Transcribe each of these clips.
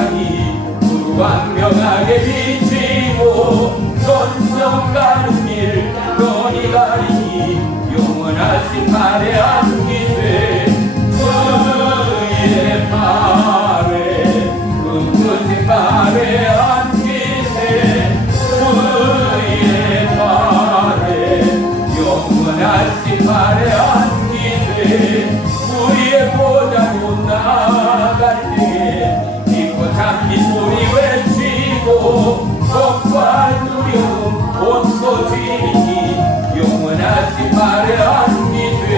태양이 무광명하게 비치고 전성 가는 길 너니 가리니 영원하신 발에 안기세 주의 발에 그것의 발에 안기세 주의 발에 영원하신 발에 안기세 우리의 보좌로 나아갈 때에 믿고 잠기 소리 외치고 겁과 두려움 없어지니 영원하신 발에 안기세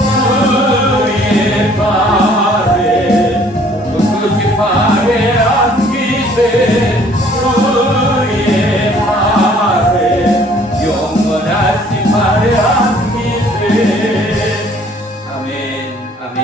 주의 발에 그것이 발에 안기세 주의 발에 영원하신 발에 안기세 아멘 아멘.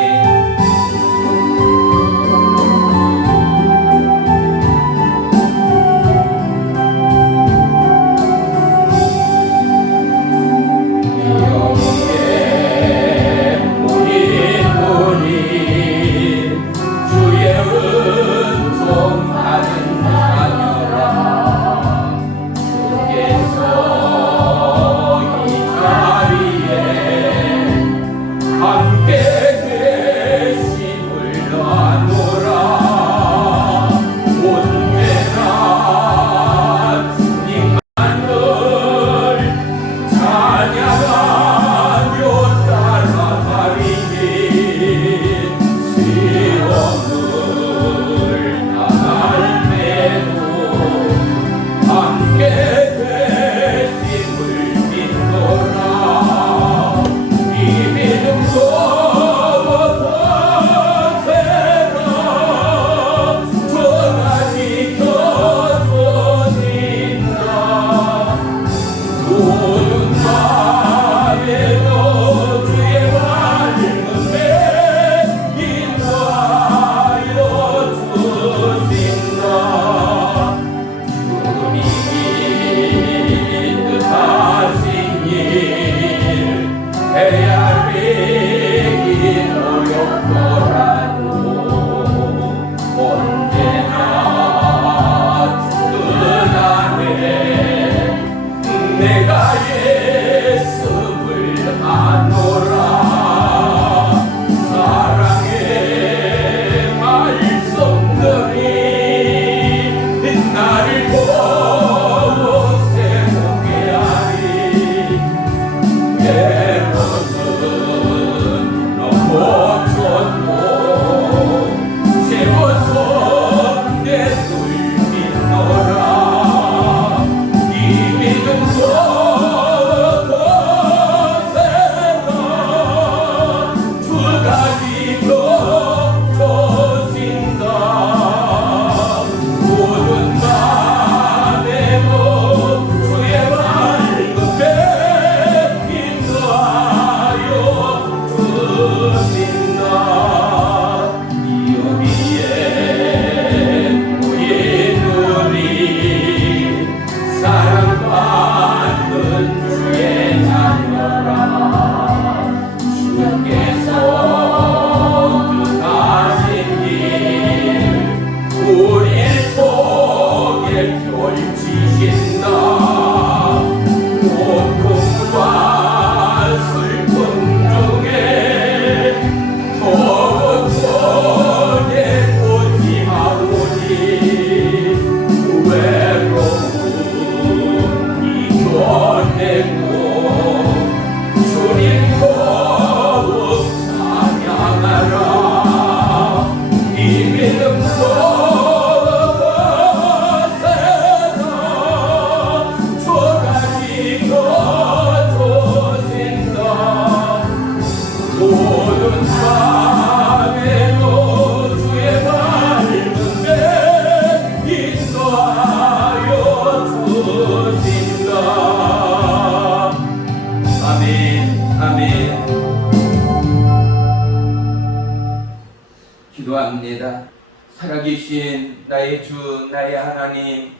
기도합니다. 살아계신 나의 주 나의 하나님,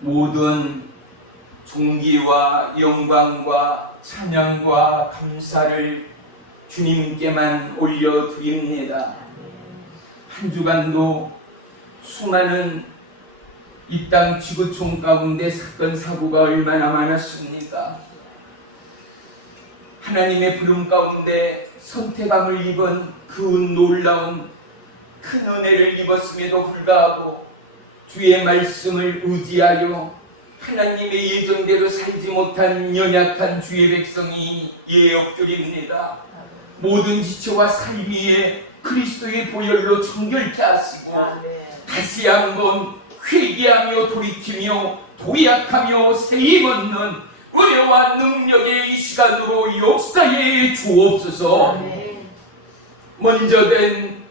모든 존귀와 영광과 찬양과 감사를 주님께만 올려드립니다. 한 주간도 수많은 이 땅 지구촌 가운데 사건 사고가 얼마나 많았습니까? 하나님의 부름 가운데 선택함을 입은 그 놀라운 큰 은혜를 입었음에도 불구하고 주의 말씀을 의지하여 하나님의 예정대로 살지 못한 연약한 주의 백성이 예역들입니다. 모든 지체와 삶 위에 그리스도의 보혈로 정결케 하시고 다시 한번 회개하며 돌이키며 도약하며 세임 얻는 은혜와 능력의 이 시간으로 역사해 주옵소서. 먼저 된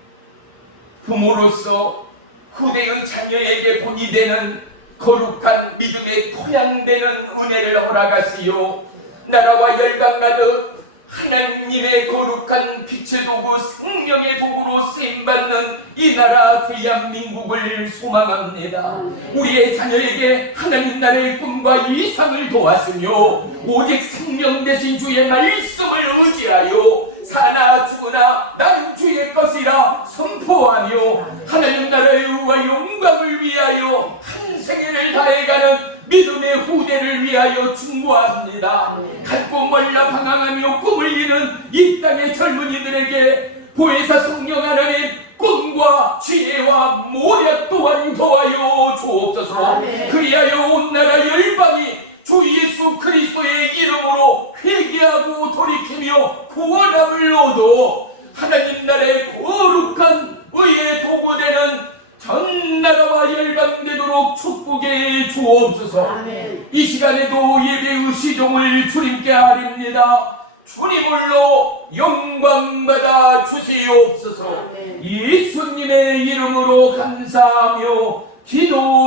부모로서 후대의 자녀에게 본이 되는 거룩한 믿음의 토양되는 은혜를 허락하시오. 나라와 열방 가득 하나님의 거룩한 빛의 도구 생명의 도구로 쓰임받는 이 나라 대한민국을 소망합니다. 우리의 자녀에게 하나님 나라의 꿈과 이상을 도왔으며 오직 생명 되신 주의 말씀을 의지하여 사나 죽으나 나는 주의 것이라 선포하며 하나님 나라의 의와 영광을 위하여 한 생애를 다해가는 믿음의 후대를 위하여 충고합니다. 갖고 멀라 방황하며 꿈을 이는 이 땅의 젊은이들에게 보혜사 성령 하나님 꿈과 지혜와 모략 또한 더하여 주옵소서. 그리하여 온 나라 열방이 주 예수 그리스도의 이름으로 회개하고 돌이키며 구원함을 얻어 하나님 나라의 거룩한 의의 도구되는 전 나라와 열방 되도록 축복해 주옵소서. 이 시간에도 예배의 시종을 주님께 아립니다. 주님을로 영광받아 주시옵소서. 예수님의 이름으로 감사하며 기도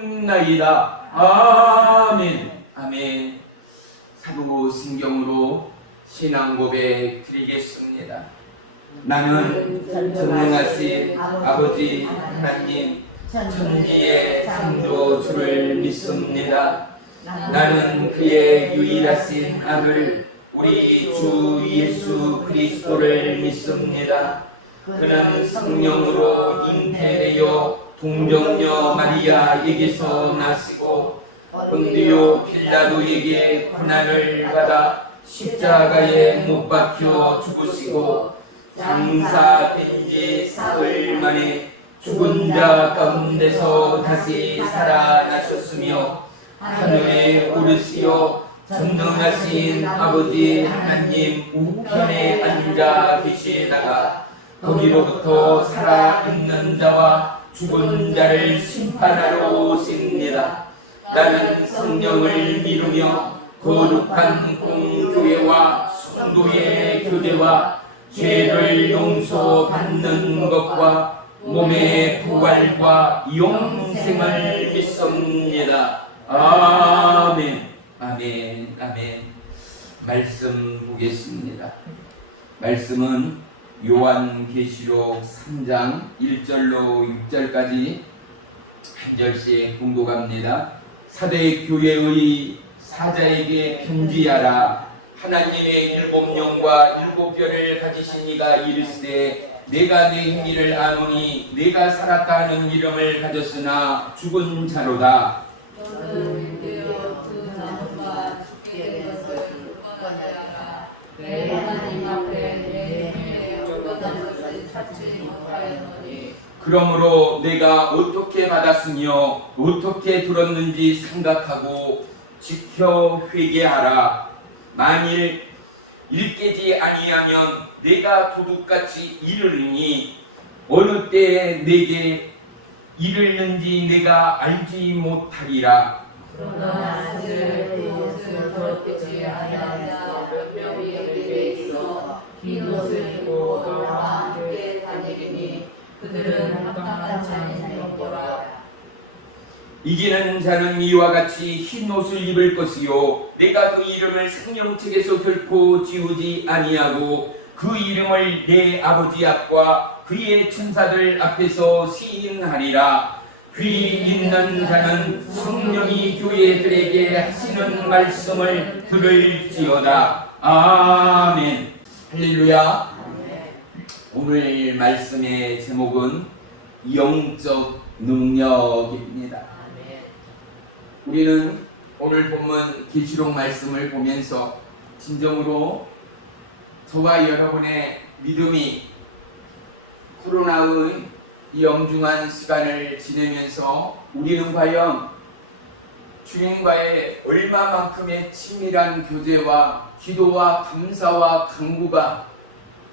올리옵나이다. 아멘. 아멘. 사도신경으로 신앙 고백 드리겠습니다. 나는 전능하신 아버지 하나님 천지의 창조주를 믿습니다. 나는 그의 유일하신 아들 우리 주 예수 그리스도를 믿습니다. 그는 성령으로 잉태되어 동정녀 마리아에게서 나시고 본디오 필라도에게 고난을 받아 십자가에 못 박혀 죽으시고 장사된 지 사흘 만에 죽은 자 가운데서 다시 살아나셨으며 하늘에 오르시어 전능하신 아버지 하나님 우편에 앉아 계시다가 거기로부터 살아있는 자와 죽은 자를 심판하러 오십니다. 나는 성령을 믿으며 거룩한 공교회와 성도의 교제와 죄를 용서받는 것과 몸의 부활과 영생을 믿습니다. 아멘. 아멘. 아멘. 말씀 보겠습니다. 말씀은 요한계시록 3장 1절로 6절까지 한 절씩 공독합니다. 사대 교회의 사자에게 편지하라. 하나님의 일곱 영과 일곱 별을 가지신 이가 이르시되 내가 내 행위를 아노니 내가 살았다 하는 이름을 가졌으나 죽은 자로다. 너는 드디어 그 나무가 죽게 된 것을 묵과하라. 내 하나님 앞에 내 행위에 어떠한 것을 찾지 못하였노니 그러므로 내가 어떻게 받았으며 어떻게 들었는지 생각하고 지켜 회개하라. 만일 일깨지 아니하면 내가 도둑같이 이르리니 어느 때에 내게 이르는지 내가 알지 못하리라. 그러나 사실 그것을 더럽히지 아니하냐 몇 명이 내게 있어 긴 옷을 입고 너와 함께 다니리니 그들은 합당한 자는 거라. 이기는 자는 이와 같이 흰 옷을 입을 것이요 내가 그 이름을 생명책에서 결코 지우지 아니하고 그 이름을 내 아버지 앞과 그의 천사들 앞에서 시인하리라. 귀 있는 자는 성령이 교회들에게 하시는 말씀을 들을지어다. 아멘. 할렐루야. 오늘 말씀의 제목은 영적 능력입니다. 우리는 오늘 본문 계시록 말씀을 보면서 진정으로 저와 여러분의 믿음이 코로나의 이 엄중한 시간을 지내면서 우리는 과연 주님과의 얼마만큼의 친밀한 교제와 기도와 감사와 간구가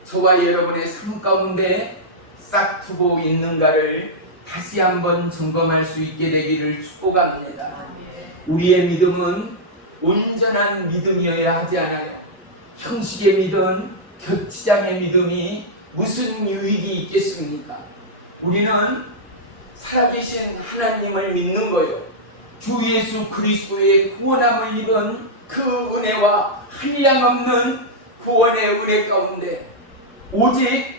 저와 여러분의 삶 가운데 싹트고 있는가를 다시 한번 점검할 수 있게 되기를 축복합니다. 우리의 믿음은 온전한 믿음이어야 하지 않아요. 형식의 믿음, 격치장의 믿음이 무슨 유익이 있겠습니까? 우리는 살아계신 하나님을 믿는 거요. 주 예수 그리스도의 구원함을 입은 그 은혜와 한량없는 구원의 은혜 가운데 오직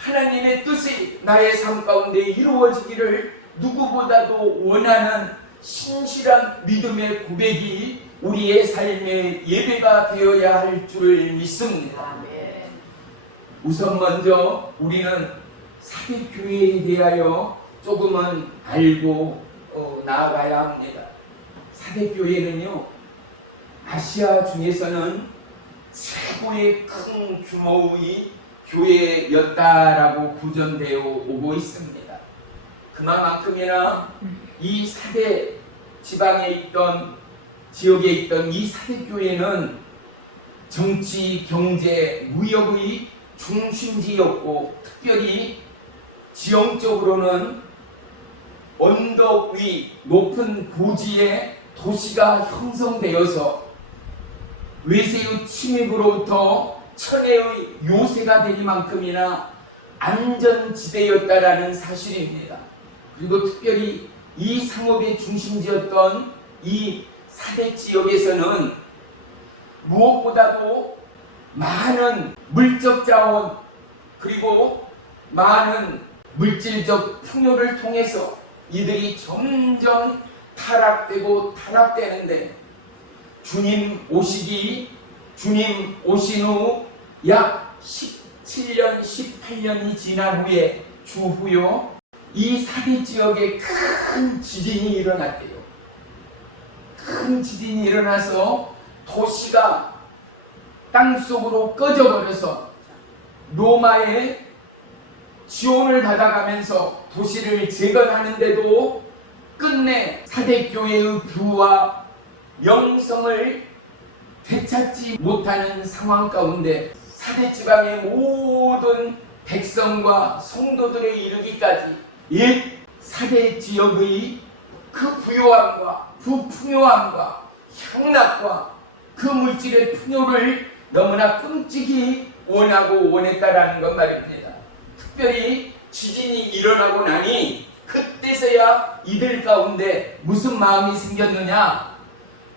하나님의 뜻이 나의 삶 가운데 이루어지기를 누구보다도 원하는 신실한 믿음의 고백이 우리의 삶의 예배가 되어야 할 줄을 믿습니다. 우선 먼저 우리는 사대교회에 대하여 조금은 알고 나아가야 합니다. 사대교회는요, 아시아 중에서는 최고의 큰 규모의 교회였다라고 구전되어 오고 있습니다. 그만큼이나 이 사대 지방에 있던 지역에 있던 이 사대교회는 정치, 경제, 무역의 중심지였고 특별히 지형적으로는 언덕 위 높은 고지에 도시가 형성되어서 외세의 침입으로부터 천혜의 요새가 되기만큼이나 안전지대였다라는 사실입니다. 그리고 특별히 이 상업의 중심지였던 이 사대 지역에서는 무엇보다도 많은 물적 자원 그리고 많은 물질적 풍요를 통해서 이들이 점점 타락되는데 주님 오신 후 약 17년, 18년이 지난 후에 주후요 이 사대 지역에 큰 지진이 일어났대요. 큰 지진이 일어나서 도시가 땅속으로 꺼져버려서 로마의 지원을 받아가면서 도시를 재건하는데도 끝내 사대교회의 부와 명성을 되찾지 못하는 상황 가운데 사대지방의 모든 백성과 성도들에 이르기까지 옛 사대지역의 그 부요함과 그 풍요함과 향락과 그 물질의 풍요를 너무나 끔찍이 원하고 원했다라는 것 말입니다. 특별히 지진이 일어나고 나니 그때서야 이들 가운데 무슨 마음이 생겼느냐?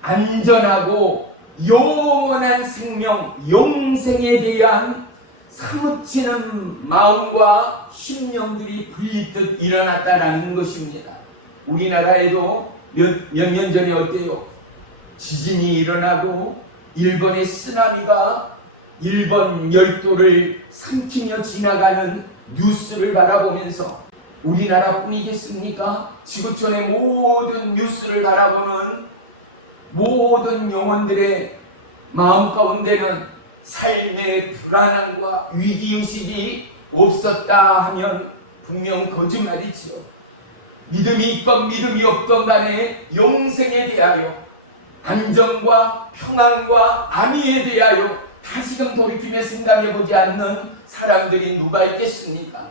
안전하고 영원한 생명, 영생에 대한 사무치는 마음과 심령들이 불리듯 일어났다라는 것입니다. 우리나라에도 몇 년 전에 어때요? 지진이 일어나고 일본의 쓰나미가 일본 열도를 삼키며 지나가는 뉴스를 바라보면서 우리나라뿐이겠습니까? 지구촌의 모든 뉴스를 바라보는 모든 영혼들의 마음 가운데는 삶의 불안함과 위기의식이 없었다 하면 분명 거짓말이지요. 믿음이 있건 믿음이 없건 간에 영생에 대하여 안정과 평안과 안위에 대하여 다시금 돌이키며 생각해보지 않는 사람들이 누가 있겠습니까?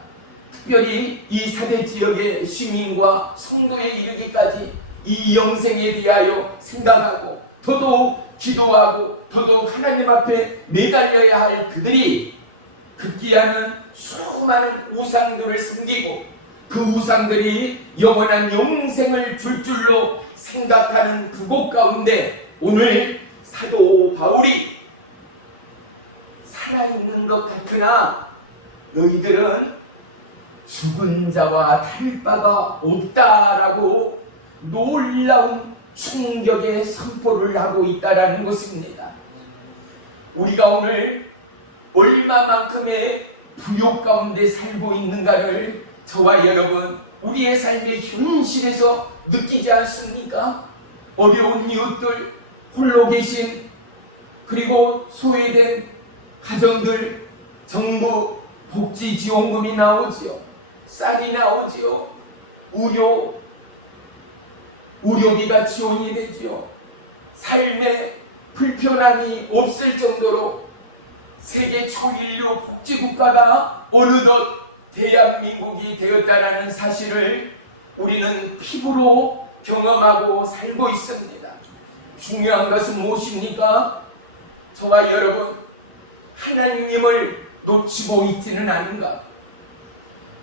특별히 이 사대 지역의 시민과 성도에 이르기까지 이 영생에 대하여 생각하고 더더욱 기도하고 더더욱 하나님 앞에 매달려야 할 그들이 급기야는 수많은 우상들을 섬기고 그 우상들이 영원한 영생을 줄 줄로 생각하는 그곳 가운데 오늘 사도 바울이 살아있는 것 같으나 너희들은 죽은 자와 다를 바가 없다라고 놀라운 충격의 선포를 하고 있다라는 것입니다. 우리가 오늘 얼마만큼의 부요 가운데 살고 있는가를 저와 여러분 우리의 삶의 현실에서 느끼지 않습니까? 어려운 이웃들, 홀로 계신, 그리고 소외된 가정들, 정부 복지지원금이 나오지요. 쌀이 나오지요. 의료비가 지원이 되지요. 삶의 불편함이 없을 정도로 세계 초인류 복지국가가 어느덧 대한민국이 되었다는 사실을 우리는 피부로 경험하고 살고 있습니다. 중요한 것은 무엇입니까? 저와 여러분, 하나님을 놓치고 있지는 않은가?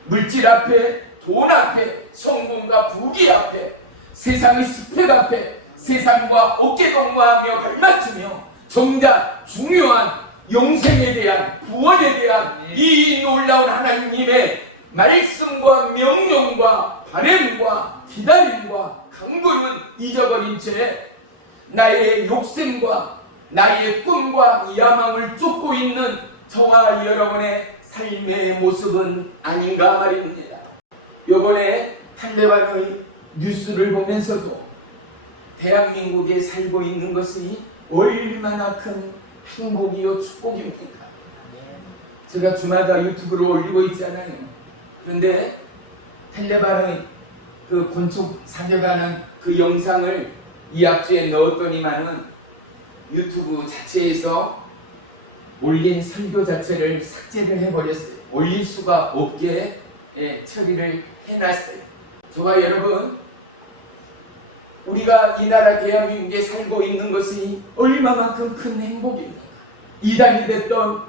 물질 앞에, 돈 앞에, 성공과 부귀 앞에, 세상의 스펙 앞에 세상과 어깨동무하며 발맞추며 정작 중요한 영생에 대한, 구원에 대한 이 놀라운 하나님의 말씀과 명령과 바램과 기다림과 강구는 잊어버린 채 나의 욕심과 나의 꿈과 야망을 쫓고 있는 저와 여러분의 삶의 모습은 아닌가 말입니다. 요번에 탈레반의 뉴스를 보면서도 대한민국에 살고 있는 것이 얼마나 큰 행복이요 축복입니까? 제가 주마다 유튜브로 올리고 있잖아요. 그런데 탈레반의 그 건축 사격하는 그 영상을 이 앞주에 넣었더니만은 유튜브 자체에서 올린 설교 자체를 삭제를 해버렸어요. 올릴 수가 없게 처리를 해놨어요. 저와 여러분, 우리가 이 나라 대한민국에 살고 있는 것이 얼마만큼 큰 행복입니까? 이단이 됐던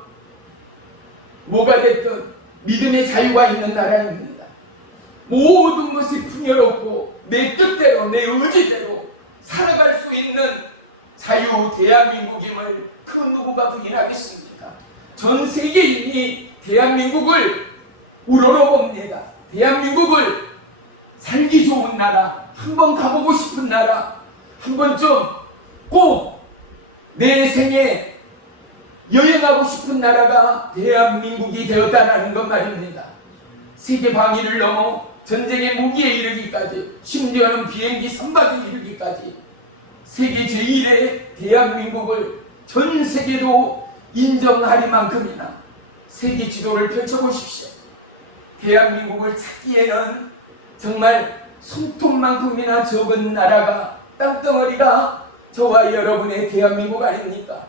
뭐가 됐든 믿음의 자유가 있는 나라입니다. 모든 것이 풍요롭고 내 뜻대로 내 의지대로 살아갈 수 있는 자유 대한민국임을 그 누구가 부인하겠습니까? 전 세계인이 대한민국을 우러러봅니다. 대한민국을 살기 좋은 나라, 한번 가보고 싶은 나라, 한 번쯤 꼭 내 생에 여행하고 싶은 나라가 대한민국이 되었다는 것 말입니다. 세계 방위를 넘어 전쟁의 무기에 이르기까지, 심지어는 비행기 선박에 이르기까지 세계 제1의 대한민국을 전 세계도 인정하리만큼이나 세계 지도를 펼쳐보십시오. 대한민국을 찾기에는 정말 손톱만큼이나 적은 나라가, 땅덩어리가 저와 여러분의 대한민국 아닙니까?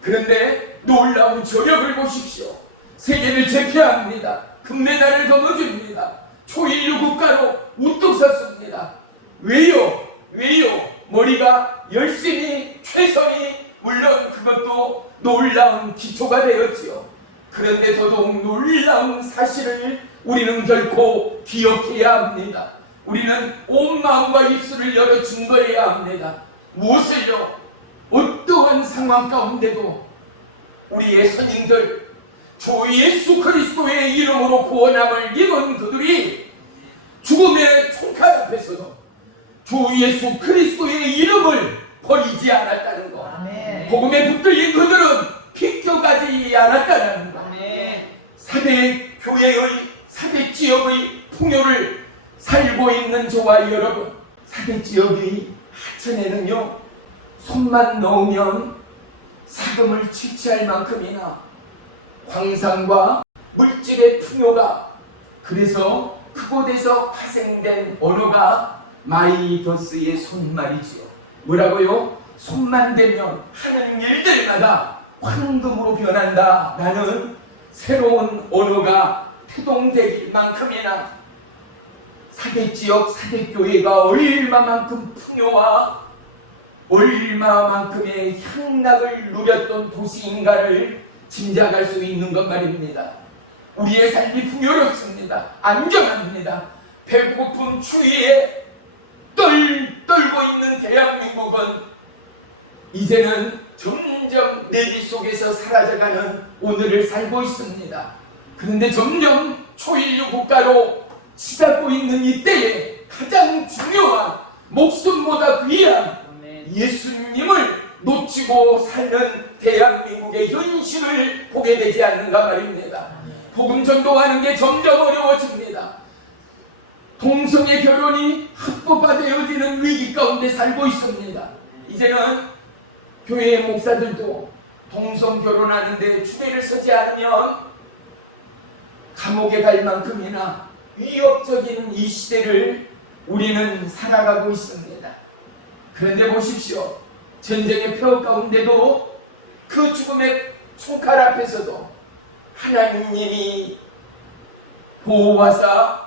그런데 놀라운 저력을 보십시오. 세계를 제패합니다. 금메달을 거머쥡니다. 초인류 국가로 우뚝 섰습니다. 왜요? 머리가 열심히, 최선이, 물론 그것도 놀라운 기초가 되었지요. 그런데 더더욱 놀라운 사실을 우리는 결코 기억해야 합니다. 우리는 온 마음과 입술을 열어 증거해야 합니다. 무엇을요? 어떠한 상황 가운데도 우리의 선인들, 주 예수 그리스도의 이름으로 구원함을 입은 그들이 죽음의 총칼 앞에서도 주 예수 그리스도의 이름을 버리지 않았다는 것. 복음에 붙들린 그들은 비껴가지 않았다는 것. 사대 교회의, 사대 지역의 풍요를 살고 있는 저와 여러분, 사대 지역의 하천에는요, 손만 넣으면 사금을 취취할 만큼이나 광산과 물질의 풍요가, 그래서 그곳에서 파생된 언어가 마이더스의 손말이지요. 뭐라고요? 손만 대면 하는 일들마다 황금으로 변한다 라는 새로운 언어가 태동되길 만큼이나 사대지역 사대교회가 얼마만큼 풍요와 얼마만큼의 향락을 누렸던 도시인가를 짐작할 수 있는 것 말입니다. 우리의 삶이 풍요롭습니다. 안전합니다. 배고픔 추위에 떨고 있는 대한민국은 이제는 점점 내기 속에서 사라져가는 오늘을 살고 있습니다. 그런데 점점 초인류 국가로 치닫고 있는 이때에 가장 중요한, 목숨보다 귀한 예수님을 놓치고 사는 대한민국의 현실을 보게 되지 않는가 말입니다. 복음 전도하는 게 점점 어려워집니다. 동성애 결혼이 합법화되어지는 위기 가운데 살고 있습니다. 이제는 교회의 목사들도 동성 결혼하는데 주례를 서지 않으면 감옥에 갈 만큼이나 위협적인 이 시대를 우리는 살아가고 있습니다. 그런데 보십시오. 전쟁의 표 가운데도 그 죽음의 총칼 앞에서도 하나님이 보호하사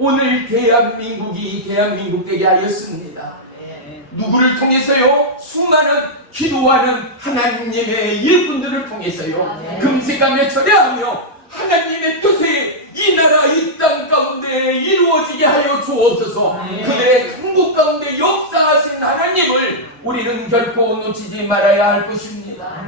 오늘 대한민국이 대한민국 되게 하였습니다. 누구를 통해서요? 수많은 기도하는 하나님의 일꾼들을 통해서요. 금세가며 절야하며 하나님의 뜻이 이 나라 이 땅 가운데 이루어지게 하여 주옵소서. 그들의 한국 가운데 역사하신 하나님을 우리는 결코 놓치지 말아야 할 것입니다.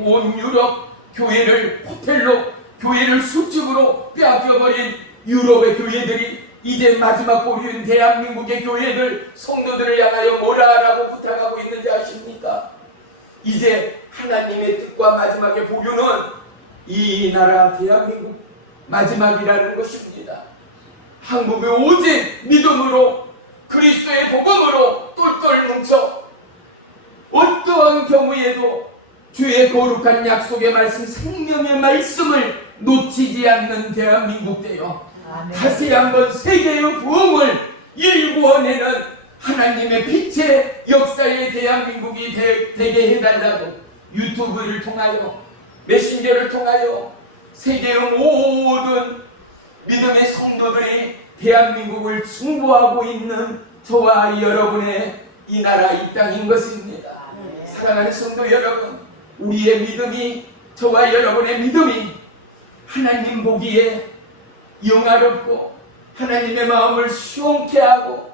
온 유럽 교회를 호텔로 교회를 술집으로 빼앗겨버린 유럽의 교회들이 이제 마지막 보류인 대한민국의 교회들 성도들을 향하여 뭐라 하라고 부탁하고 있는지 아십니까? 이제 하나님의 뜻과 마지막의 보류는 이 나라 대한민국 마지막이라는 것입니다. 한국의 오직 믿음으로 그리스도의 복음으로 똘똘 뭉쳐 어떠한 경우에도 주의 거룩한 약속의 말씀 생명의 말씀을 놓치지 않는 대한민국 되어 다시 한번 세계의 부흥을 일구어내는 하나님의 빛의 역사의 대한민국이 되게 해달라고 유튜브를 통하여 메신저를 통하여 세계의 모든 믿음의 성도들이 대한민국을 중보하고 있는 저와 여러분의 이 나라 이 땅인 것입니다. 사랑하는 성도 여러분, 우리의 믿음이 저와 여러분의 믿음이 하나님 보기에 영화롭고 하나님의 마음을 시원케 하고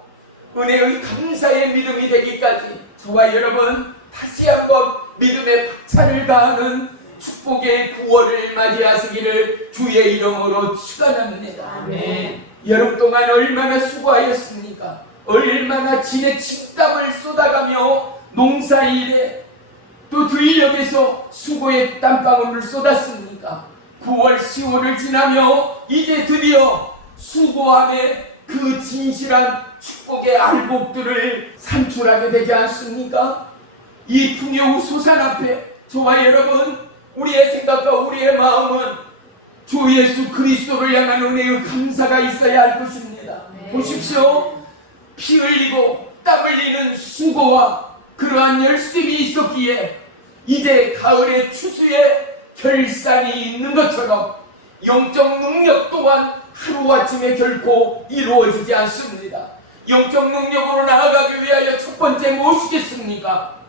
은혜의 감사의 믿음이 되기까지 저와 여러분 다시 한번 믿음의 박차를 가하는 축복의 9월을 맞이하시기를 주의 이름으로 축원합니다. 아멘. 여름 동안 얼마나 수고하였습니까? 얼마나 진의 진땀을 쏟아가며 농사일에 또 들녘에서 수고의 땀방울을 쏟았습니까? 9월 10월을 지나며 이제 드디어 수고함의 그 진실한 축복의 알곡들을 산출하게 되지 않습니까? 이 풍요우 소산 앞에 저와 여러분 우리의 생각과 우리의 마음은 주 예수 그리스도를 향한 은혜의 감사가 있어야 할 것입니다. 보십시오. 피 흘리고 땀 흘리는 수고와 그러한 열심이 있었기에 이제 가을의 추수에 결산이 있는 것처럼 영적 능력 또한 하루아침에 결코 이루어지지 않습니다. 영적 능력으로 나아가기 위하여 첫 번째 무엇이겠습니까?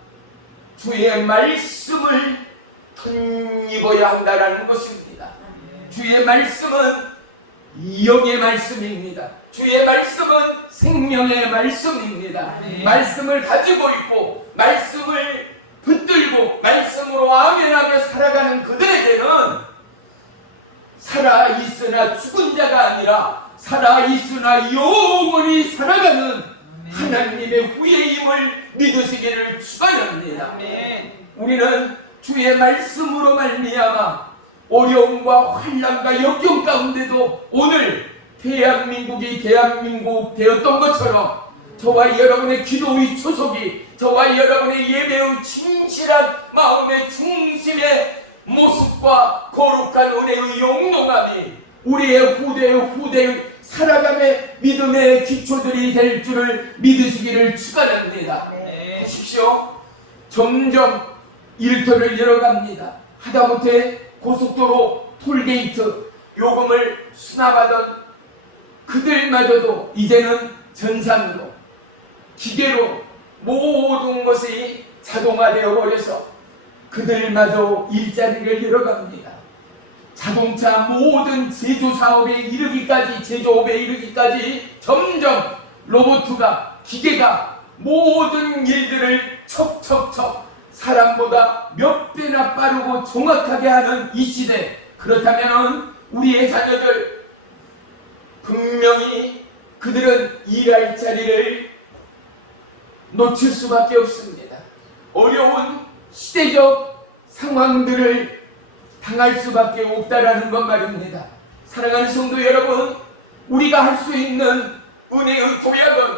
주의 말씀을 덧입어야 한다는 것입니다. 주의 말씀은 영의 말씀입니다. 주의 말씀은 생명의 말씀입니다. 말씀을 가지고 있고 말씀을 붙들고 말씀으로 아멘하며 살아가는 그들에게는 살아있으나 죽은 자가 아니라 살아있으나 영원히 살아가는 하나님의 후의 힘을 믿으시기를 축원합니다. 우리는 주의 말씀으로 말미암아 어려움과 환난과 역경 가운데도 오늘 대한민국이 대한민국 되었던 것처럼 저와 여러분의 기도의 초석이 저와 여러분의 예배의 진실한 마음의 중심의 모습과 거룩한 은혜의 용동함이 우리의 후대의 살아감의 믿음의 기초들이 될 줄을 믿으시기를 축원합니다. 보십시오. 점점 일터를 열어갑니다. 하다못해 고속도로 톨게이트 요금을 수납하던 그들마저도 이제는 전산으로 기계로 모든 것이 자동화되어 버려서 그들마저 일자리를 잃어갑니다. 자동차 모든 제조사업에 이르기까지 제조업에 이르기까지 점점 로봇가 기계가 모든 일들을 척척척 사람보다 몇 배나 빠르고 정확하게 하는 이 시대, 그렇다면 우리의 자녀들 분명히 그들은 일할 자리를 놓칠 수밖에 없습니다. 어려운 시대적 상황들을 당할 수밖에 없다라는 것 말입니다. 사랑하는 성도 여러분, 우리가 할 수 있는 은혜의 도약은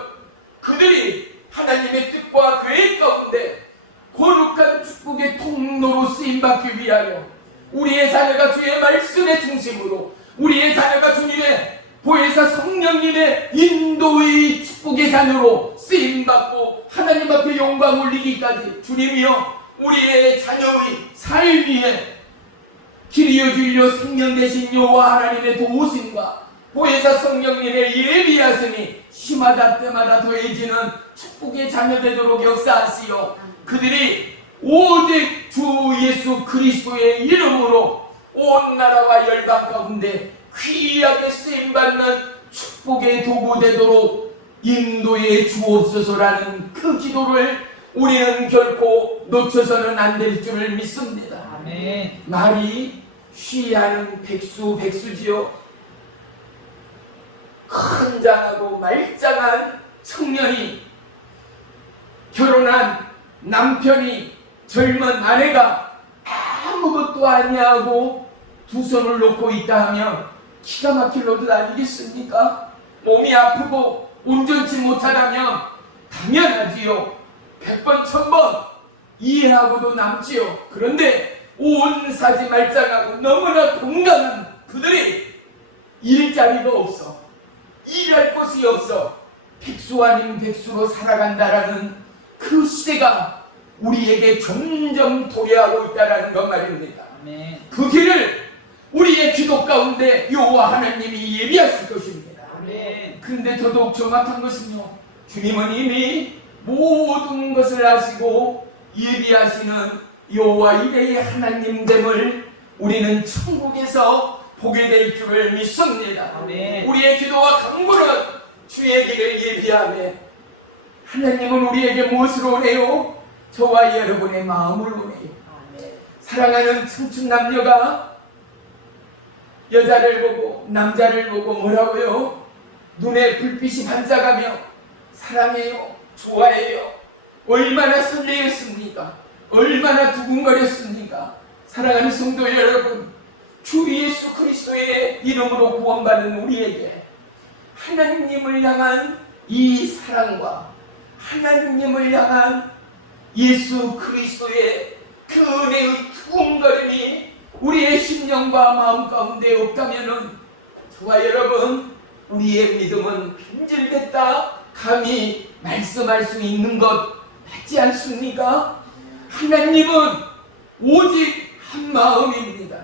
그들이 하나님의 뜻과 계획 가운데 거룩한 축복의 통로로 쓰임받기 위하여 우리의 자녀가 주의 말씀의 중심으로 우리의 자녀가 주님의 보혜사 성령님의 인도의 축복의 자녀로 쓰임받고 하나님 앞에 영광 올리기까지 주님이여 우리의 자녀의 삶위에 길이여 주여 성령 되신 여호와 하나님의 도우심과 보혜사 성령님의 예비하심이 시마다 때마다 더해지는 축복의 자녀 되도록 역사하시어 그들이 오직 주 예수 그리스도의 이름으로 온 나라와 열방 가운데 귀하게 쓰임받는 축복의 도구 되도록 인도해 주옵소서라는 그 기도를 우리는 결코 놓쳐서는 안 될 줄을 믿습니다. 아멘. 말이 쉬하는 백수지요. 큰장하고 말짱한 청년이 결혼한 남편이 젊은 아내가 아무것도 아니하고 두 손을 놓고 있다 하면 기가 막힐 노릇 아니겠습니까? 몸이 아프고 온전치 못하다면 당연하지요. 100번 1000번 이해하고도 남지요. 그런데 온 사지 말짱하고 너무나 건강한 그들이 일자리가 없어, 일할 곳이 없어 백수 아닌 백수로 살아간다라는 그 시대가 우리에게 점점 도래하고 있다는 것 말입니다. 아멘. 그 길을 우리의 기도 가운데 여호와 하나님이 예비하실 것입니다. 아멘. 그런데 더더욱 정확한 것은요, 주님은 이미 모든 것을 아시고 예비하시는 여호와 이레의 하나님됨을 우리는 천국에서 보게 될 줄을 믿습니다. 아멘. 우리의 기도와 간구는 주의 길을 예비하며 하나님은 우리에게 무엇을 원해요? 저와 여러분의 마음을 원해요. 아멘. 사랑하는 청춘 남녀가 여자를 보고 남자를 보고 뭐라고요? 눈에 불빛이 반짝하며 사랑해요, 좋아해요. 얼마나 설레었습니까? 얼마나 두근거렸습니까? 사랑하는 성도 여러분, 주 예수 그리스도의 이름으로 구원받은 우리에게 하나님을 향한 이 사랑과 하나님을 향한 예수 그리스도의 그 은혜의 두근거림이 우리의 심령과 마음 가운데 없다면은 저와 여러분, 우리의 믿음은 변질됐다 감히 말씀할 수 있는 것 맞지 않습니까? 하나님은 오직 한 마음입니다.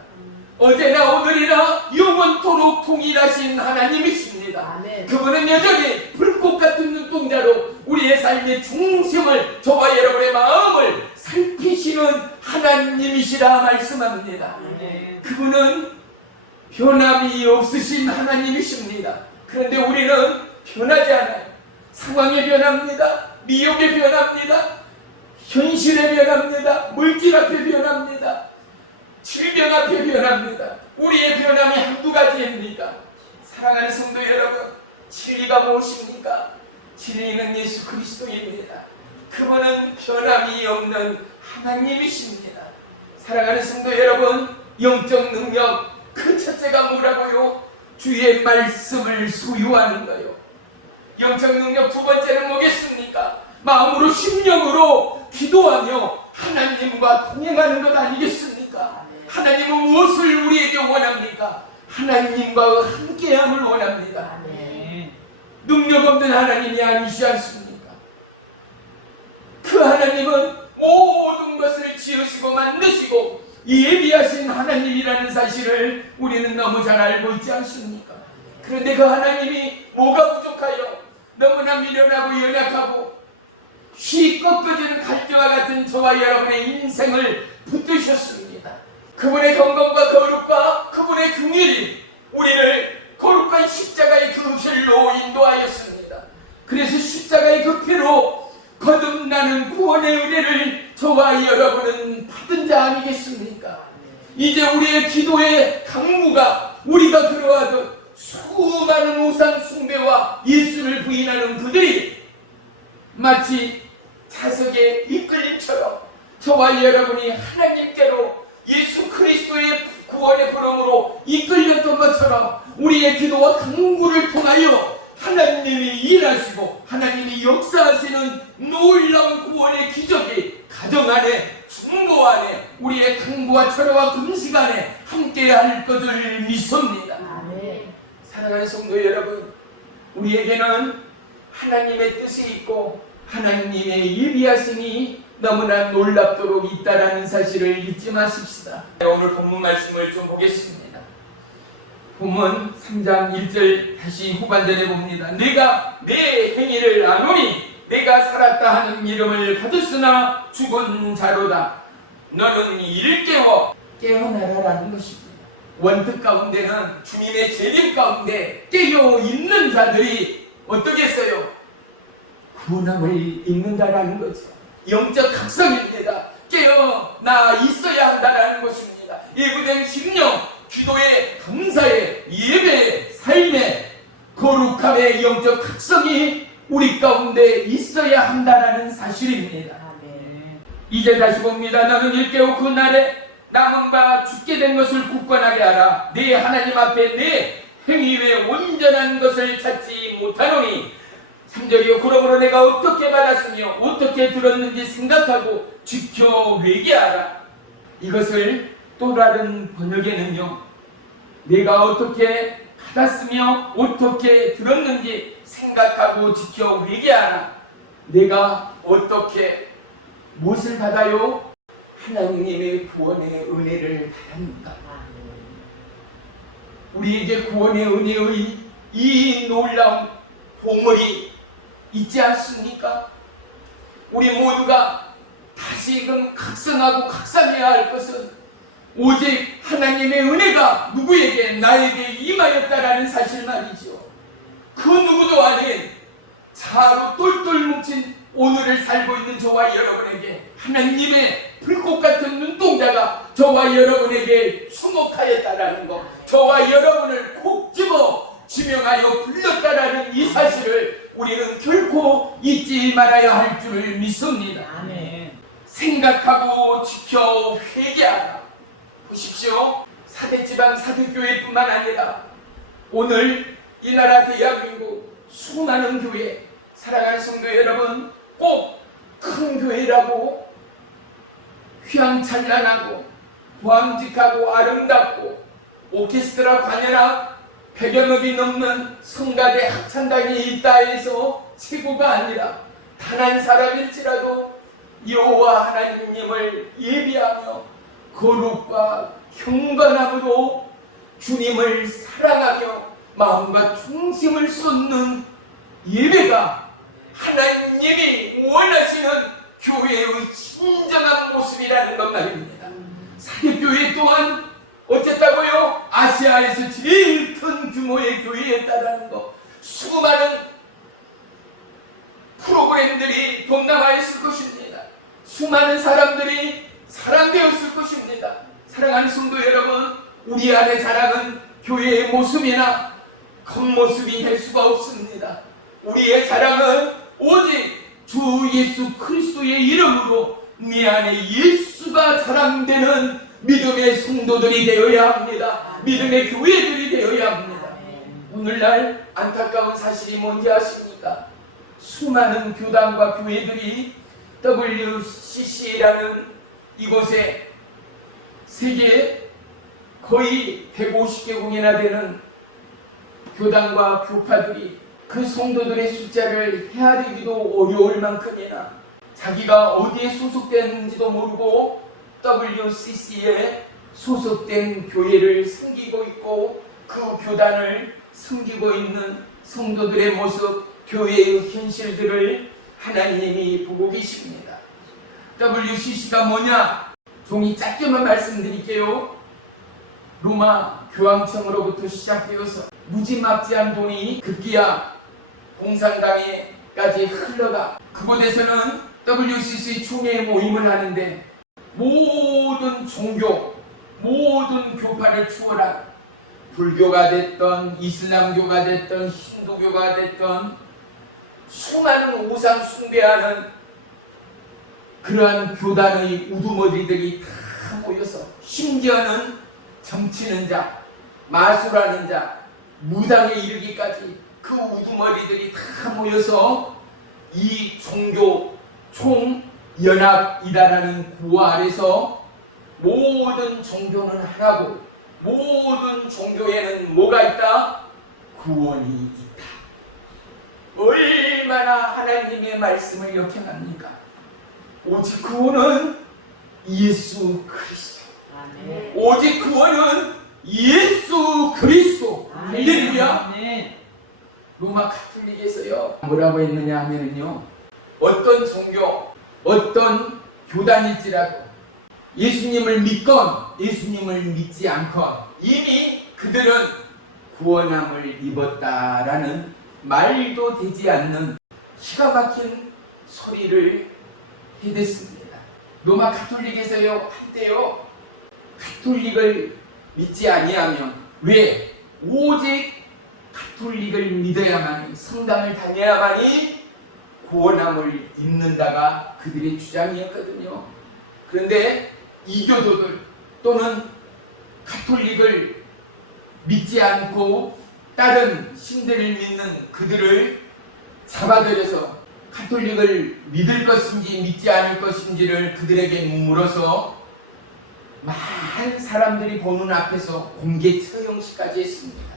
어제나 오늘이나 영원토록 동일하신 하나님이십니다. 아멘. 그분은 여전히 불꽃 같은 눈동자로 우리의 삶의 중심을, 저와 여러분의 마음을 살피시는 하나님이시라 말씀합니다. 아멘. 그분은 변함이 없으신 하나님이십니다. 그런데 우리는 변하지 않아요. 상황에 변합니다. 미혹에 변합니다. 현실에 변합니다. 물질 앞에 변합니다. 질병 앞에 변합니다. 우리의 변함이 한두 가지입니까? 사랑하는 성도 여러분, 진리가 무엇입니까? 진리는 예수 그리스도입니다. 그분은 변함이 없는 하나님이십니다. 사랑하는 성도 여러분, 영적 능력 그 첫째가 뭐라고요? 주의 말씀을 소유하는 거요. 영적 능력 두 번째는 뭐겠습니까? 마음으로 심령으로 기도하며 하나님과 동행하는 것 아니겠습니까? 하나님은 무엇을 우리에게 원합니까? 하나님과 함께함을 원합니다. 아멘. 능력 없는 하나님이 아니시 않습니까? 그 하나님은 모든 것을 지으시고 만드시고 예비하신 하나님이라는 사실을 우리는 너무 잘 알고 있지 않습니까? 그런데 그 하나님이 뭐가 부족하여 너무나 미련하고 연약하고 휘 꺾어지는 갈대와 같은 저와 여러분의 인생을 붙드셨습니다. 그분의 경건과 거룩과 그분의 긍휼이 우리를 거룩한 십자가의 그 길로 인도하였습니다. 그래서 십자가의 그 피로 거듭나는 구원의 은혜를 저와 여러분은 받은 자 아니겠습니까? 이제 우리의 기도의 강무가 우리가 그러하던 수많은 우상 숭배와 예수를 부인하는 그들이 마치 자석의 이끌림처럼 저와 여러분이 하나님께로 예수 그리스도의 구원의 부름으로 이끌렸던 것처럼 우리의 기도와 강구를 통하여 하나님이 일하시고 하나님이 역사하시는 놀라운 구원의 기적이 가정 안에, 중고 안에, 우리의 강구와 철회와 금식 안에 함께 할 것을 믿습니다. 아멘. 사랑하는 성도 여러분, 우리에게는 하나님의 뜻이 있고 하나님의 예비하심이 너무나 놀랍도록 있다라는 사실을 잊지 마십시다. 오늘 본문 말씀을 좀 보겠습니다. 본문 3장 1절 다시 후반전에 봅니다. 내가 내 행위를 아노니 내가 살았다 하는 이름을 가졌으나 죽은 자로다. 너는 이를 깨어나라라는 것입니다. 원뜻 가운데는 주님의 재림 가운데 깨어 있는 자들이 어떻게 했어요? 구원함을 입는다라는 거죠. 영적 각성입니다. 깨어나 있어야 한다라는 것입니다. 예배된 심령, 기도의 감사의 예배의 삶의 거룩함의 영적 각성이 우리 가운데 있어야 한다라는 사실입니다. 아멘. 이제 다시 봅니다. 너는 일깨워 그 날에 남은 바 죽게 된 것을 굳건하게 하라. 네 하나님 앞에 내 행위 외에 온전한 것을 찾지 못하노니 3절이요. 그러므로 내가 어떻게 받았으며 어떻게 들었는지 생각하고 지켜 회개하라. 이것을 또 다른 번역에는요, 내가 어떻게 받았으며 어떻게 들었는지 생각하고 지켜 회개하라. 내가 어떻게 무엇을 받아요? 하나님의 구원의 은혜를 받았는가. 우리에게 구원의 은혜의 이 놀라운 보물이 있지 않습니까? 우리 모두가 다시금 각성하고 각성해야 할 것은 오직 하나님의 은혜가 누구에게, 나에게 임하였다라는 사실 말이죠. 그 누구도 아닌 자아로 똘똘 뭉친 오늘을 살고 있는 저와 여러분에게 하나님의 불꽃 같은 눈동자가 저와 여러분에게 주목하였다라는 것, 저와 여러분을 콕 집어 지명하여 불렀다라는 이 사실을 우리는 결코 잊지 말아야 할 줄을 믿습니다. 아멘. 생각하고 지켜 회개하라. 보십시오. 사대지방 사대교회뿐만 아니라 오늘 이 나라 대한민국 수많은 교회, 사랑하는 성도 여러분, 꼭 큰 교회라고 휘황찬란하고 보암직하고 아름답고 오케스트라 관여나 100여명이 넘는 성가대 합창단이 있다 해서 최고가 아니라 단 한 사람일지라도 여호와 하나님을 예비하며 거룩과 경건함으로 주님을 사랑하며 마음과 중심을 쏟는 예배가 하나님이 원하시는 교회의 진정한 모습이라는 것 말입니다. 사대교회 또한 어쨌다고요? 아시아에서 제일 큰 규모의 교회였다는 것. 수많은 프로그램들이 동남아했을 것입니다. 수많은 사람들이 사랑되었을 것입니다. 사랑하는 성도 여러분, 우리 안에 자랑은 교회의 모습이나 겉모습이 될 수가 없습니다. 우리의 자랑은 오직 주 예수 그리스도의 이름으로 네 안에 예수가 자랑되는 믿음의 성도들이 되어야 합니다. 믿음의 교회들이 되어야 합니다. 오늘날 안타까운 사실이 뭔지 아십니까? 수많은 교단과 교회들이 WCC라는 이곳에 세계 거의 150개국이나 되는 교단과 교파들이 그 성도들의 숫자를 헤아리기도 어려울 만큼이나 자기가 어디에 소속됐는지도 모르고 WCC에 소속된 교회를 섬기고 있고 그 교단을 섬기고 있는 성도들의 모습, 교회의 현실들을 하나님이 보고 계십니다. WCC가 뭐냐? 종이 짧게만 말씀드릴게요. 로마 교황청으로부터 시작되어서 무지막지한 돈이 급기야 공산당에까지 흘러가 그곳에서는 WCC 총회 모임을 하는데 모든 종교, 모든 교파를 추월한 불교가 됐던 이슬람교가 됐던 힌두교가 됐던 수많은 우상 숭배하는 그러한 교단의 우두머리들이 다 모여서 심지어는 점치는 자, 마술하는 자, 무당에 이르기까지 그 우두머리들이 다 모여서 이 종교 총연합이다라는 구호 아래서 모든 종교는 하나고 모든 종교에는 뭐가 있다? 구원이 있다. 얼마나 하나님의 말씀을 역행합니까? 오직 구원은 예수 그리스도. 오직 구원은 예수 그리스도. 할렐루야. 로마 가톨릭에서요 뭐라고 했느냐 하면은요, 어떤 종교, 어떤 교단일지라도 예수님을 믿건 예수님을 믿지 않건 이미 그들은 구원함을 입었다라는 말도 되지 않는 기가 막힌 소리를 해댔습니다. 로마 가톨릭에서요 한때요 가톨릭을 믿지 아니하면, 왜? 오직 가톨릭을 믿어야만이, 성당을 다녀야만이 구원함을 입는다가 그들의 주장이었거든요. 그런데 이교도들 또는 가톨릭을 믿지 않고 다른 신들을 믿는 그들을 잡아들여서 가톨릭을 믿을 것인지 믿지 않을 것인지를 그들에게 물어서 많은 사람들이 보는 앞에서 공개 처형시까지 했습니다.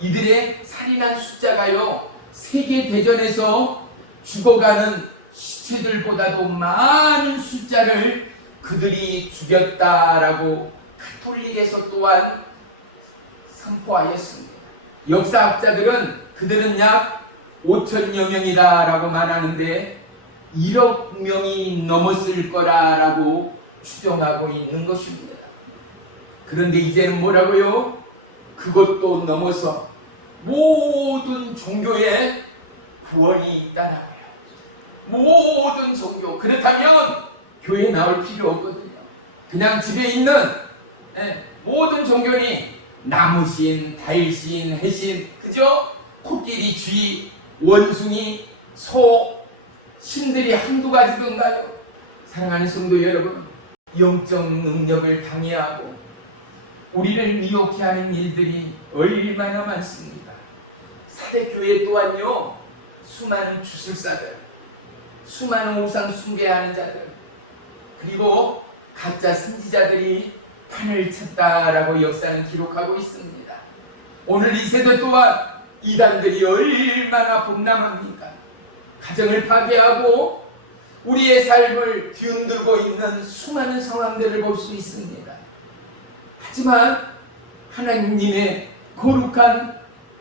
이들의 살인한 숫자가요, 세계대전에서 죽어가는 시체들보다도 많은 숫자를 그들이 죽였다라고 가톨릭에서 또한 선포하였습니다. 역사학자들은 그들은 약 5천여 명이다라고 말하는데 1억 명이 넘었을 거라고 추정하고 있는 것입니다. 그런데 이제는 뭐라고요? 그것도 넘어서 모든 종교에 구원이 있다라고요. 모든 종교. 그렇다면 교회에 나올 필요 없거든요. 그냥 집에 있는 모든 종교니 나무신, 달신, 해신, 그죠? 코끼리, 쥐, 원숭이, 소, 신들이 한두 가지던가요? 사랑하는 성도 여러분, 영적 능력을 방해하고 우리를 미혹해 하는 일들이 얼마나 많습니다. 사대교회 또한요, 수많은 주술사들, 수많은 우상 숭배하는 자들, 그리고 가짜 선지자들이 판을 쳤다라고 역사는 기록하고 있습니다. 오늘 이 세대 또한 이단들이 얼마나 범람합니까? 가정을 파괴하고 우리의 삶을 뒤흔들고 있는 수많은 상황들을 볼 수 있습니다. 하지만 하나님의 거룩한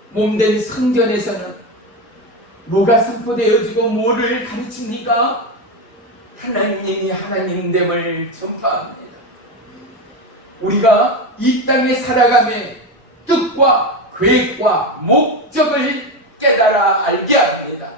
몸된 성전에서는 뭐가 선포되어지고 뭐를 가르칩니까? 하나님이 하나님됨을 전파합니다. 우리가 이 땅에 살아감의 뜻과 계획과 목적을 깨달아 알게 합니다.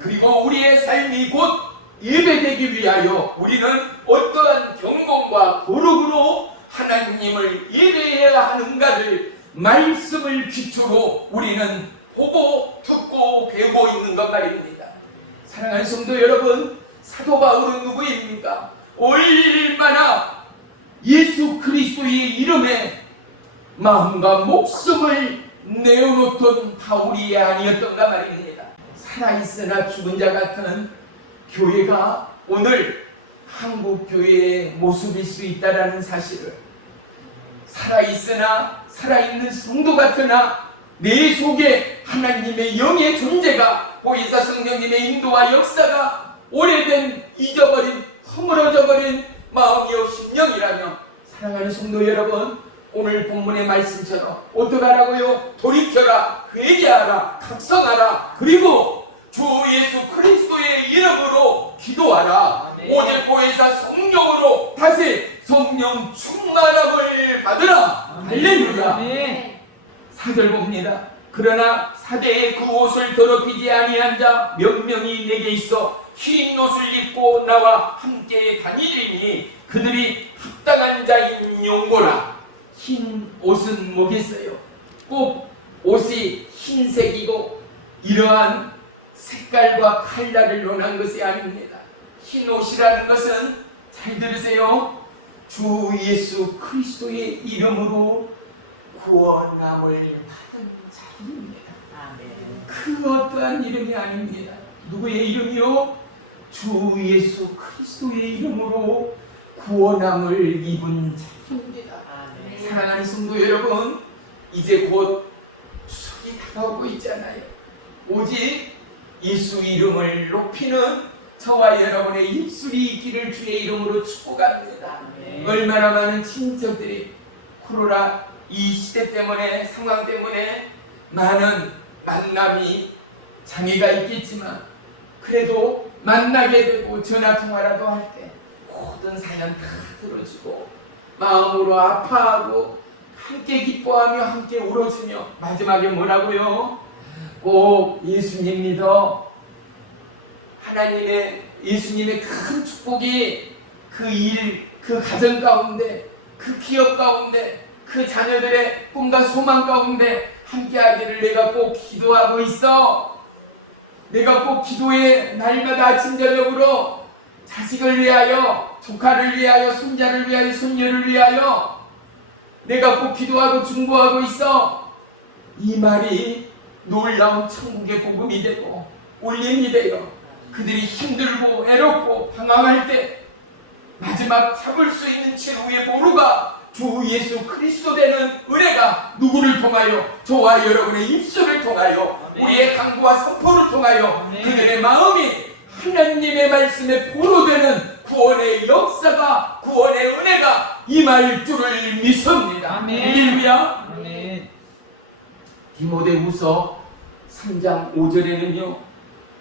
그리고 우리의 삶이 곧 예배되기 위하여 우리는 어떠한 경건과 거룩으로 하나님을 예배해야 하는가를 말씀을 기초로 우리는 보고 듣고 배우고 있는 것 말입니다. 사랑하는 성도 여러분, 사도 바울은 누구입니까? 얼마나 예수 그리스도의 이름에 마음과 목숨을 내어놓던 바울이 아니었던가 말입니다. 살아있으나 죽은 자 같은 교회가 오늘 한국 교회의 모습일 수 있다는 사실을, 살아있으나 살아있는 성도 같으나 내 속에 하나님의 영의 존재가, 보혜사 성령님의 인도와 역사가 오래된 잊어버린 허물어져버린 마음이요 심령이라면, 사랑하는 성도 여러분, 오늘 본문의 말씀처럼 어떡하라고요? 돌이켜라, 회개하라, 각성하라, 그리고 주 예수 그리스도의 이름으로 기도하라. 오직 보혜사 성령으로 다시 성령 충만함을 받으라. 할렐루야. 4절 봅니다. 그러나 사대의 그 옷을 더럽히지 아니한 자 몇 명이 내게 있어 흰 옷을 입고 나와 함께 다니리니 그들이 합당한 자인 용고라. 흰 옷은 뭐겠어요? 꼭 옷이 흰색이고 이러한 색깔과 컬러를 논한 것이 아닙니다. 흰 옷이라는 것은, 잘 들으세요, 주 예수 그리스도의 이름으로 구원함을 받은 자입니다. 그 어떠한 이름이 아닙니다. 누구의 이름이요? 주 예수 그리스도의 이름으로 구원함을 입은 자입니다. 사랑하는 성도 여러분, 이제 곧 추석이 다가오고 있잖아요. 오직 예수 이름을 높이는 저와 여러분의 입술이 있기를 주의 이름으로 축복합니다. 얼마나 많은 친척들이 코로나 이 시대 때문에, 상황 때문에 많은 만남이 장애가 있겠지만 그래도 만나게 되고 전화통화라도 할 때 모든 사연 다 들어주고 마음으로 아파하고 함께 기뻐하며 함께 울어주며 마지막에 뭐라고요? 꼭 예수님 믿어. 하나님의 예수님의 큰 축복이 그 일, 그 가정 가운데, 그 기업 가운데, 그 자녀들의 꿈과 소망 가운데 함께하기를 내가 꼭 기도하고 있어. 내가 꼭 기도해. 날마다 아침 저녁으로 자식을 위하여, 조카를 위하여, 손자를 위하여, 손녀를 위하여 내가 꼭 기도하고 중보하고 있어. 이 말이 놀라운 천국의 복음이 되고 울림이 되어 그들이 힘들고 애롭고 방황할 때 마지막 잡을 수 있는 최후의 보루가 주 예수 그리스도 되는 은혜가 누구를 통하여? 저와 여러분의 입술을 통하여, 우리의 강구와 선포를 통하여 그들의 마음이 하나님의 말씀에 보로되는 구원의 역사가, 구원의 은혜가 임할 줄을 믿습니다. 할렐루야. 디모데후서 3장 5절에는요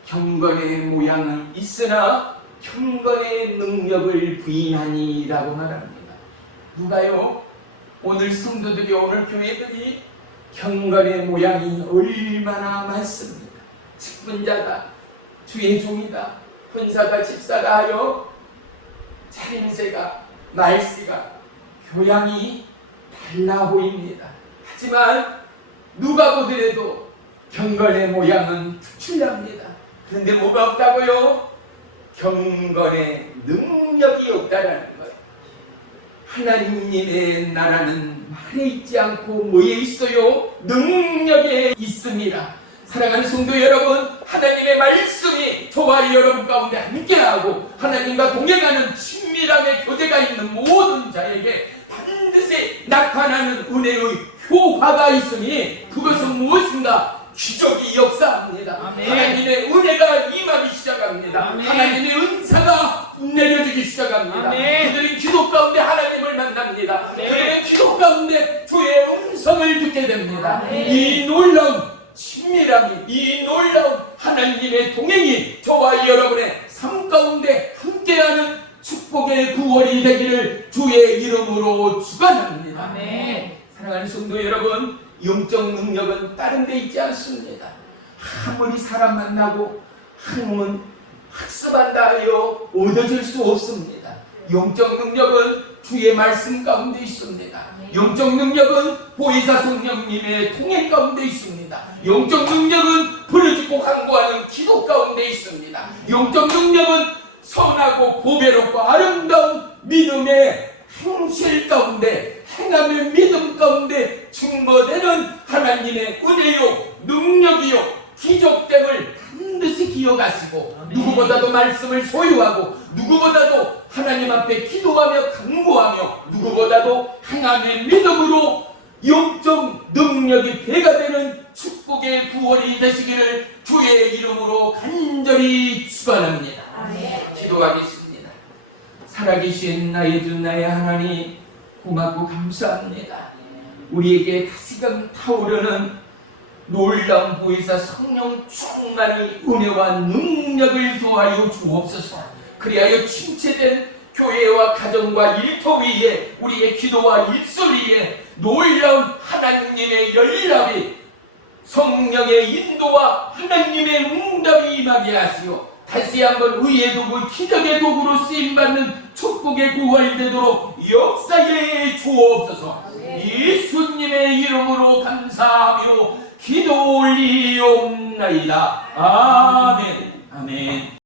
경건의 모양은 있으나 경건의 능력을 부인하니라고 말합니다. 누가요? 오늘 성도들이, 오늘 교회들이 경건의 모양이 얼마나 많습니까? 직분자다, 주의 종이다, 권사다, 집사다 하여 차림새가, 말씨가, 교양이 달라 보입니다. 하지만 누가 보더라도 경건의 모양은 특출납니다. 그런데 뭐가 없다고요? 경건의 능력이 없다라는 거예요. 하나님의 나라는 말에 있지 않고 뭐에 있어요? 능력에 있습니다. 사랑하는 성도 여러분, 하나님의 말씀이 저와 여러분 가운데 함께하고 하나님과 동행하는 친밀함의 교제가 있는 모든 자에게 반드시 나타나는 은혜의 효과가 있으니 그것은 무엇인가? 기적이 역사합니다. 하나님의 은혜가 임하기 시작합니다. 하나님의 은사가 내려지기 시작합니다. 그들은 기도 가운데 하나님을 만납니다. 그들은 기도 가운데 주의 음성을 듣게 됩니다. 이 놀라운 친밀함이, 이 놀라운 하나님의 동행이 저와 여러분의 삶 가운데 함께하는 축복의 구원이 되기를 주의 이름으로 축원합니다. 사랑하는 성도 여러분, 영적 능력은 다른 데 있지 않습니다. 아무리 사람 만나고 학문 학습한다 하여 얻어질 수 없습니다. 영적 능력은 주의 말씀 가운데 있습니다. 영적 능력은 보혜사 성령님의 통행 가운데 있습니다. 영적 능력은 부르짖고 간구하는 기도 가운데 있습니다. 영적 능력은 선하고 보배롭고 아름다운 믿음의 행실 가운데, 행함의 믿음 가운데 증거되는 하나님의 은혜요, 능력이요, 기적됨을 반드시 기억하시고 누구보다도 말씀을 소유하고 누구보다도 하나님 앞에 기도하며 간구하며 누구보다도 행함의 믿음으로 영적 능력이 배가 되는 축복의 구원이 되시기를 주의 이름으로 간절히 축원합니다. 기도하겠습니다. 살아계신 나의 주 나의 하나님, 고맙고 감사합니다. 우리에게 다시금 타오르는 놀라운 보혜사 성령 충만의 은혜와 능력을 더하여 주옵소서. 그리하여 침체된 교회와 가정과 일터 위에, 우리의 기도와 입술 위에 놀라운 하나님의 연락이, 성령의 인도와 하나님의 응답이 임하게 하시오. 다시 한번 의의 도구, 기적의 도구로 쓰임받는 축복의 구원이 되도록 역사에 주옵소서. 예수님의 이름으로 감사하며 기도 올리옵나이다. 아멘. 아멘.